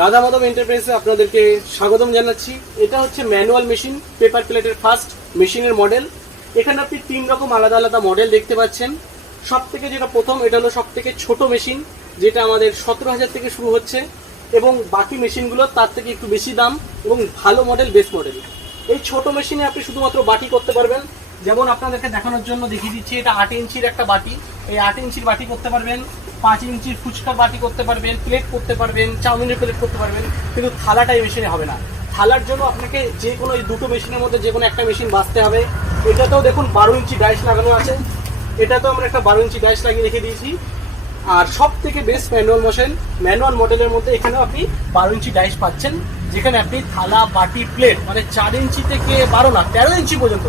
রাধা মাধব এন্টারপ্রাইজে আপনাদেরকে স্বাগতম জানাচ্ছি। এটা হচ্ছে ম্যানুয়াল মেশিন, পেপার প্লেটের ফার্স্ট মেশিনের মডেল। এখানে আপনি 3 রকম আলাদা আলাদা মডেল দেখতে পাচ্ছেন। সব থেকে যেটা প্রথম, এটা হলো সব থেকে ছোট মেশিন, যেটা আমাদের 17,000 থেকে শুরু হচ্ছে এবং বাকি মেশিনগুলো তার থেকে একটু বেশি দাম এবং ভালো মডেল, বেস্ট মডেল। এই ছোট মেশিনে আপনি শুধুমাত্র বাটি করতে পারবেন। যেমন আপনাদেরকে দেখানোর জন্য দেখিয়ে দিচ্ছি, এটা 8 ইঞ্চির একটা বাটি। এই 8 ইঞ্চির বাটি করতে পারবেন, 5 ইঞ্চির ফুচকার বাটি করতে পারবেন, প্লেট করতে পারবেন, চাউমিনের প্লেট করতে পারবেন, কিন্তু থালাটা এই মেশিনে হবে না। থালার জন্য আপনাকে যে কোনো এই দুটো মেশিনের মধ্যে যে কোনো একটা মেশিন বাছতে হবে। এটাতেও দেখুন 12 ইঞ্চি ডাইস লাগানো আছে, এটাতেও আমরা একটা 12 ইঞ্চি ডাইস লাগিয়ে রেখে দিয়েছি। আর সব থেকে বেস্ট ম্যানুয়াল মডেলের মধ্যে এখানেও আপনি 12 ইঞ্চি ডাইস পাচ্ছেন, যেখানে আপনি থালা, বাটি, প্লেট মানে 4 ইঞ্চি থেকে 12 না 13 ইঞ্চি পর্যন্ত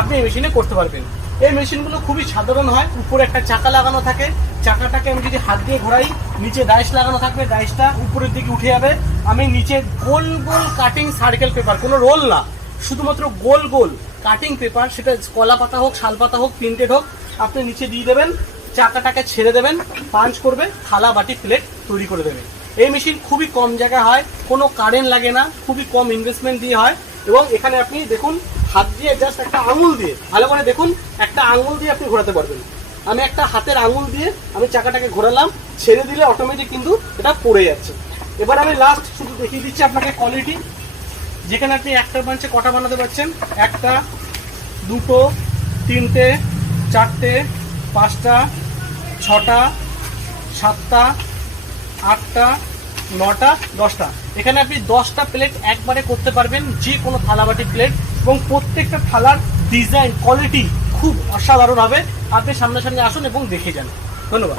আপনি এই মেশিনে করতে পারবেন। এই মেশিনগুলো খুবই সাধারণ হয়, উপরে একটা চাকা লাগানো থাকে, চাকাটাকে আমি যদি হাত দিয়ে ঘোরাই, নিচে ডাইস লাগানো থাকবে, ডাইসটা উপরের দিকে উঠে যাবে। আমি নিচে গোল গোল কাটিং সার্কেল পেপার, কোনো রোল না, শুধুমাত্র গোল গোল কাটিং পেপার, সেটা কলা পাতা হোক, শাল পাতা হোক, প্রিন্টেড হোক, আপনি নিচে দিয়ে দেবেন, চাকাটাকে ছেড়ে দেবেন, পাঞ্চ করবে, থালা, বাটি, প্লেট তৈরি করে দেবে। এই মেশিন খুবই কম জায়গায় হয়, কোনো কারেন্ট লাগে না, খুবই কম ইনভেস্টমেন্ট দিয়ে হয়। এবং এখানে আপনি দেখুন, হাত দিয়ে জাস্ট একটা আঙুল দিয়ে, ভালো করে দেখুন, একটা আঙুল দিয়ে আপনি ঘোরাতে পারবেন। আমি একটা হাতের আঙুল দিয়ে আমি চাকাটাকে ঘোরালাম, ছেড়ে দিলে অটোমেটিক কিন্তু এটা পড়ে যাচ্ছে। এবার আমি লাস্ট শুধু দেখিয়ে দিচ্ছি আপনাকে কোয়ালিটি, যেখানে আপনি একটা বাঞ্চে কটা বানাতে পারছেন, একটা, দুটো, তিনটে, চারটে, 5টা, 6টা, 7টা, 8টা, 9টা, 10টা। এখানে আপনি 10টা প্লেট একবারে করতে পারবেন, যে কোনো থালাবাটি প্লেট, এবং প্রত্যেকটা থালার ডিজাইন, কোয়ালিটি খুব অসাধারণ হবে। আপনি সামনাসামনি আসুন এবং দেখে যান। ধন্যবাদ।